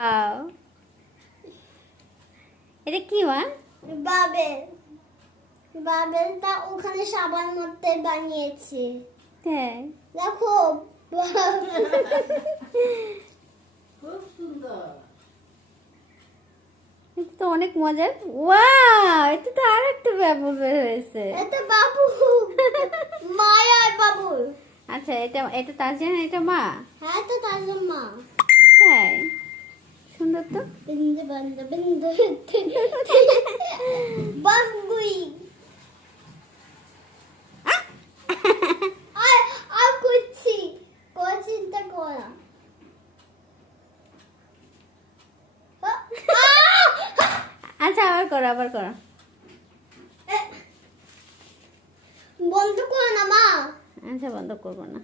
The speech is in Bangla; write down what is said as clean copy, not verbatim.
আও, এটা কি মা? বাবেল। বাবেলটা ওখানে সাবান মধ্যে বানিয়েছি। হ্যাঁ, দেখো খুব সুন্দর। এটা তো অনেক মজার। ওয়াও, এটা তো আর একটা ব্যাপার বের হয়েছে। এটা বাবু, মায়ার বাবু। আচ্ছা, এটা এটা তাজিয়া না, এটা মা? হ্যাঁ, তো তার মা। তাই সুন্দর তো। বিন্দু বিন্দু বিন্দু বাবুই। আর করছি চিন্তা করা। আচ্ছা, আবার করো, আবার করো। বন্ধ করো না মা। আচ্ছা, বন্ধ করবো না।